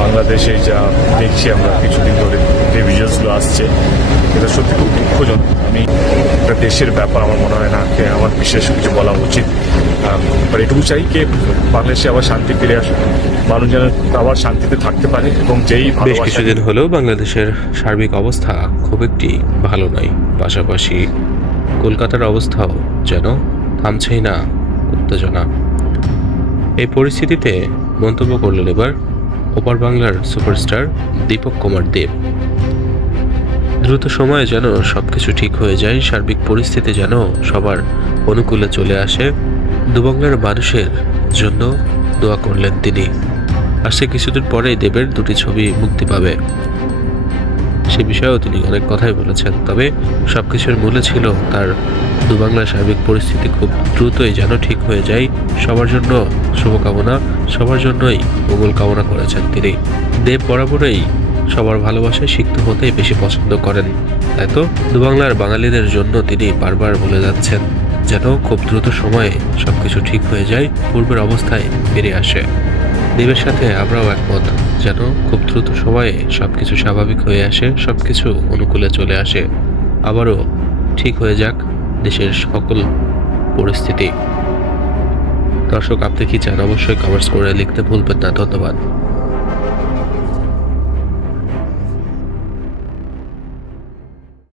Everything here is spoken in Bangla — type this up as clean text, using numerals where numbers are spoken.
বাংলাদেশে যা দেখছি আমরা কিছুদিন ধরে যে ভিডিওসগুলো আসছে, এটা সত্যি খুব দুঃখজনক। আমি একটা দেশের ব্যাপার, আমার মনে হয় না আমার বিশেষ কিছু বলা উচিত। এটুকু চাই যে বাংলাদেশে আবার শান্তি ফিরে আসুক, মানুষ যেন আবার শান্তিতে থাকতে পারে। এবং যেই বেশ কিছুদিন হলেও বাংলাদেশের সার্বিক অবস্থা খুব একটি ভালো নয়। পাশাপাশি কলকাতার অবস্থাও যেন থামছেই না উত্তেজনা। এই পরিস্থিতিতে মন্তব্য করলেন এবার ওপার বাংলার সুপারস্টার দীপক কুমার দেব। দ্রুত সময়ে যেন সবকিছু ঠিক হয়ে যায়, সার্বিক পরিস্থিতি যেন সবার অনুকূলে চলে আসে, দুবাংলার মানুষের জন্য দোয়া করলেন তিনি। আর সে কিছুদিন পরেই দেবের দুটি ছবি মুক্তি পাবে, সে বিষয়েও তিনি অনেক কথাই বলেছেন। তবে সবকিছুর মূলে ছিল তার দুবাংলার সার্বিক পরিস্থিতি খুব দ্রুতই যেন ঠিক হয়ে যায়। সবার জন্য শুভকামনা, সবার জন্যই মঙ্গল কামনা করেছেন তিনি। দেব বরাবরই সবার ভালোবাসায় সিক্ত হতেই বেশি পছন্দ করেন, তাই তো দুবাংলার বাঙালিদের জন্য তিনি বারবার বলে যাচ্ছেন যেন খুব দ্রুত সময়ে সবকিছু ঠিক হয়ে যায়, পূর্বের অবস্থায় ফিরে আসে। দেবের সাথে আমরাও একমত, যেন খুব দ্রুত সময়ে সবকিছু স্বাভাবিক হয়ে আসে, সবকিছু অনুকূলে চলে আসে, আবারও ঠিক হয়ে যাক দেশের সকল পরিস্থিতি। দর্শক, আপনি কি চান অবশ্যই কমেন্টস করে লিখতে ভুলবেন না। ধন্যবাদ।